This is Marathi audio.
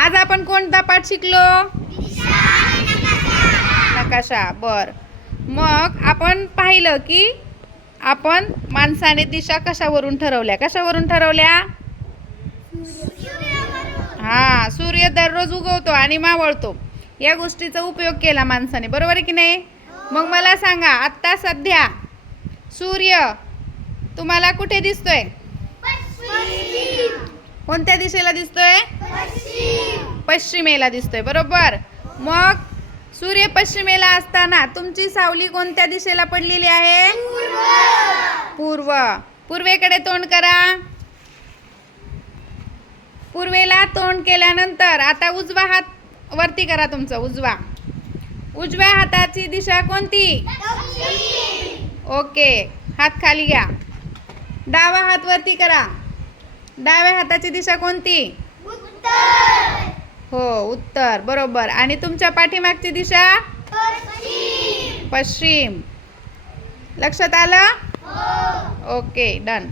आज आपण कोणता पाठ शिकलो? नकाशा. बर. मग आपण पाहिलं की आपण माणसाने दिशा कशावरून ठरवल्या? कशावरून ठरवल्या? हा सूर्य दररोज उगवतो आणि मावळतो. या गोष्टीचा उपयोग केला माणसाने. बरोबर आहे की नाही? मग मला सांगा आत्ता सध्या सूर्य तुम्हाला कुठे दिसतोय? कोणत्या दिशेला दिसतोय? पश्चिमेला दिसतोय बरोबर? मग सूर्य पश्चिमेला असताना तुमची सावली कोणत्या दिशेला पडलेली आहे? पूर्व. पूर्वेकडे तोंड करा. पूर्वेला तोंड केल्यानंतर आता उजवा हात वरती करा तुमचा उजवा. उजव्या हाताची दिशा कोणती? ओके. हात खाली घ्या. डावा हात वरती करा. डाव्या हाताची दिशा कोणती? हो उत्तर बरोबर. आणि तुमच्या पाठीमागची दिशा? पश्चिम. लक्षात आलं? Okay done.